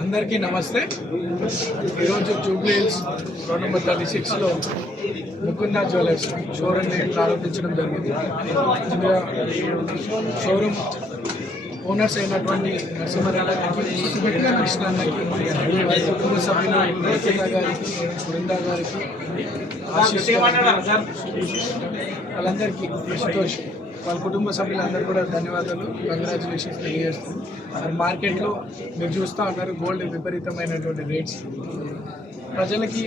అందరికీ నమస్తే. ఈరోజు జూబ్లీ హిల్స్ రోడ్ నెంబర్ 36లో ముకుందా జ్యువెలర్స్ షోరూమ్ని ప్రారంభించడం జరిగింది. ముందుగా షోరూమ్ ఓనర్స్ అయినటువంటి నరసింహారెడ్డి కృష్ణ అన్నకి, వారి కుటుంబ సభ్యులు ముకుందా గారికి, బృందా గారికి, ఆశీష్ వాళ్ళందరికీ, సంతోష్ వాళ్ళ కుటుంబ సభ్యులందరూ కూడా ధన్యవాదాలు, కంగ్రాచులేషన్స్ తెలియజేస్తుంది. మరి మార్కెట్లో మీరు చూస్తూ ఉన్నారు గోల్డ్ విపరీతమైనటువంటి రేట్స్, ప్రజలకి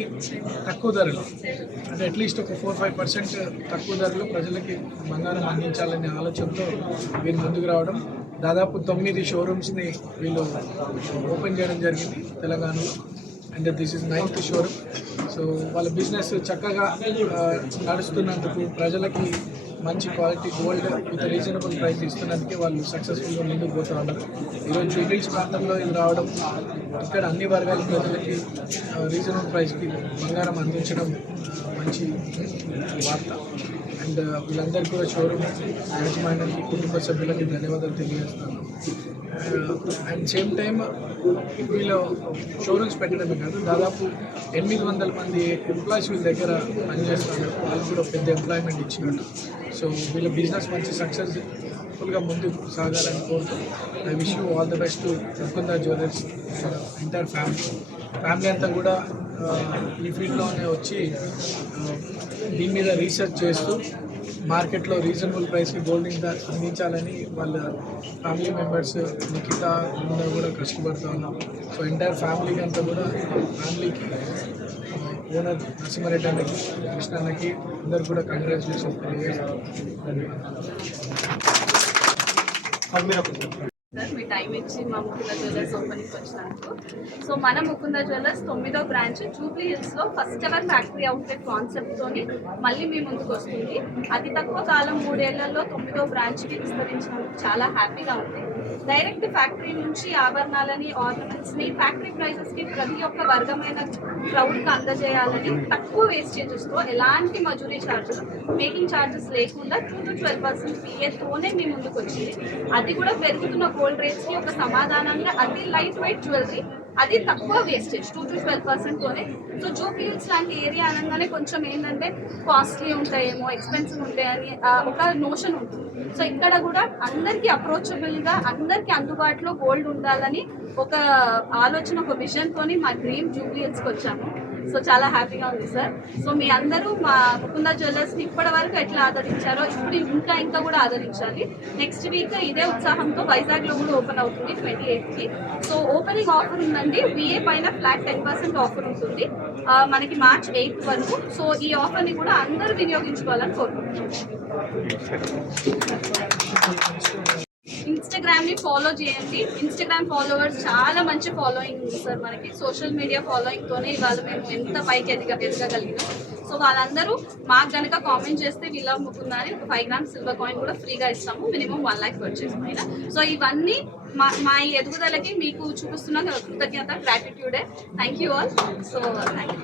తక్కువ ధరలు అంటే అట్లీస్ట్ ఒక 4-5% తక్కువ ధరలు ప్రజలకి బంగారం అందించాలనే ఆలోచనతో వీళ్ళు ముందుకు రావడం. దాదాపు 9 షోరూమ్స్ని వీళ్ళు ఓపెన్ చేయడం జరిగింది తెలంగాణలో. And this is 9th showroom. So వాళ్ళ బిజినెస్ చక్కగా నడుస్తున్నందుకు, ప్రజలకి మంచి quality gold with reasonable price ఇస్తున్నందుకే వాళ్ళు సక్సెస్ఫుల్గా ముందుకు పోతూ ఉన్నారు. ఈరోజు జూబ్లీహిల్స్ ప్రాంతంలో ఇది రావడం, ఇక్కడ అన్ని వర్గాల ప్రజలకి రీజనబుల్ ప్రైస్కి బంగారం అందించడం మంచి వార్త. అండ్ వీళ్ళందరికీ కూడా షోరూమ్ యాజమాన్యానికి, కుటుంబ సభ్యులకి ధన్యవాదాలు తెలియజేస్తాను. అండ్ సేమ్ టైం వీళ్ళు షోరూమ్స్ పెట్టడమే కాదు, దాదాపు 800 మంది ఎంప్లాయీస్ వీళ్ళ దగ్గర పనిచేస్తున్నారు. వాళ్ళు కూడా పెద్ద ఎంప్లాయ్మెంట్ ఇచ్చినట్టు. సో వీళ్ళ బిజినెస్ మంచి సక్సెస్ఫుల్గా ముందుకు సాగాలని కోరుతూ I wish you all the best. Mukunda jewellers entire family అంతా కూడా ఈ ఫీల్డ్లోనే వచ్చి దీని మీద రీసెర్చ్ చేస్తూ మార్కెట్లో రీజనబుల్ ప్రైస్కి గోల్డ్ అందించాలని వాళ్ళ ఫ్యామిలీ మెంబర్స్ నిఖిత అందరూ కూడా కష్టపడుతూ ఉన్నారు. సో ఎంటైర్ ఫ్యామిలీకి అంతా కూడా ఫ్యామిలీకి ఓనర్ నరసింహారెడ్డి అన్నకి, కృష్ణ అన్నకి అందరు కూడా కంగ్రాచులేషన్స్ తెలియజేస్తారు. ధన్యవాదాలు. మీ టైం ఇచ్చి మా ముకుందా జ్యువెలర్స్ ఓపెనింగ్కి వచ్చినందుకు. సో మన ముకుందా జ్యువెలర్స్ 9వ బ్రాంచ్ జూబ్లీ హిల్స్లో ఫస్ట్ ఎవర్ ఫ్యాక్టరీ అవుట్లెట్ కాన్సెప్ట్తో మళ్ళీ మీ ముందుకు వస్తుంది. అతి తక్కువ కాలం 3 ఏళ్లలో 9వ బ్రాంచ్కి విస్తరించినందుకు చాలా హ్యాపీగా ఉంది. డైరెక్ట్ ఫ్యాక్టరీ నుంచి ఆభరణాలని, ఆర్నమెంట్స్ని ఫ్యాక్టరీ ప్రైసెస్కి ప్రతి ఒక్క వర్గమైన క్రౌడ్కి అందజేయాలని తక్కువ వేస్టేజెస్తో, ఎలాంటి మజూరీ ఛార్జెస్, మేకింగ్ ఛార్జెస్ లేకుండా 2-12% PAతోనే మీ ముందుకు వచ్చింది. అది కూడా పెరుగుతున్న గోల్డ్ రేట్స్కి ఒక సమాధానంగా అతి లైట్ వెయిట్ జ్యువెలరీ, అది తక్కువ వేస్టేజ్ 2-12%తోనే. సో జూబ్లీ హిల్స్ లాంటి ఏరియా అనగానే కొంచెం ఏంటంటే కాస్ట్లీ ఉంటాయేమో, ఎక్స్పెన్సివ్ ఉంటాయని ఒక నోషన్ ఉంటుంది. సో ఇక్కడ కూడా అందరికీ అప్రోచబుల్గా, అందరికీ అందుబాటులో గోల్డ్ ఉండాలని ఒక ఆలోచన, ఒక విజన్తోని మా డ్రీమ్ జూబ్లీ హిల్స్కి వచ్చాము. సో చాలా హ్యాపీగా ఉంది సార్. సో మీ అందరూ మా ముకుందా జ్యువెలర్స్ని ఇప్పటి వరకు ఎట్లా ఆదరించారో ఇప్పుడు ఇంకా కూడా ఆదరించాలి. నెక్స్ట్ వీక్ ఇదే ఉత్సాహంతో వైజాగ్లో కూడా ఓపెన్ అవుతుంది 28కి. సో ఓపెనింగ్ ఆఫర్ ఉందండి. VA పైన ఫ్లాట్ 10% ఆఫర్ ఉంటుంది మనకి March 8th వరకు. సో ఈ ఆఫర్ని కూడా అందరూ వినియోగించుకోవాలని కోరుకుంటున్నాం. ఇన్స్టాగ్రామ్ని ఫాలో చేయండి. ఇన్స్టాగ్రామ్ ఫాలోవర్స్ చాలా మంచి ఫాలోయింగ్ ఉంది సార్ మనకి. సోషల్ మీడియా ఫాలోయింగ్తోనే ఇవాళ మేము ఎంత పైకి ఎదగగలిగినాం. సో వాళ్ళందరూ మాకు కనుక కామెంట్ చేస్తే వీళ్ళ ముకుందా అని ఒక 5 grams సిల్వర్ కాయిన్ కూడా ఫ్రీగా ఇస్తాము, మినిమం 1 lakh పర్చేస్ పైన. సో ఇవన్నీ మా ఈ ఎదుగుదలకి మీకు చూపిస్తున్న కృతజ్ఞత, గ్రాటిట్యూడే. Thank you all. So thank you.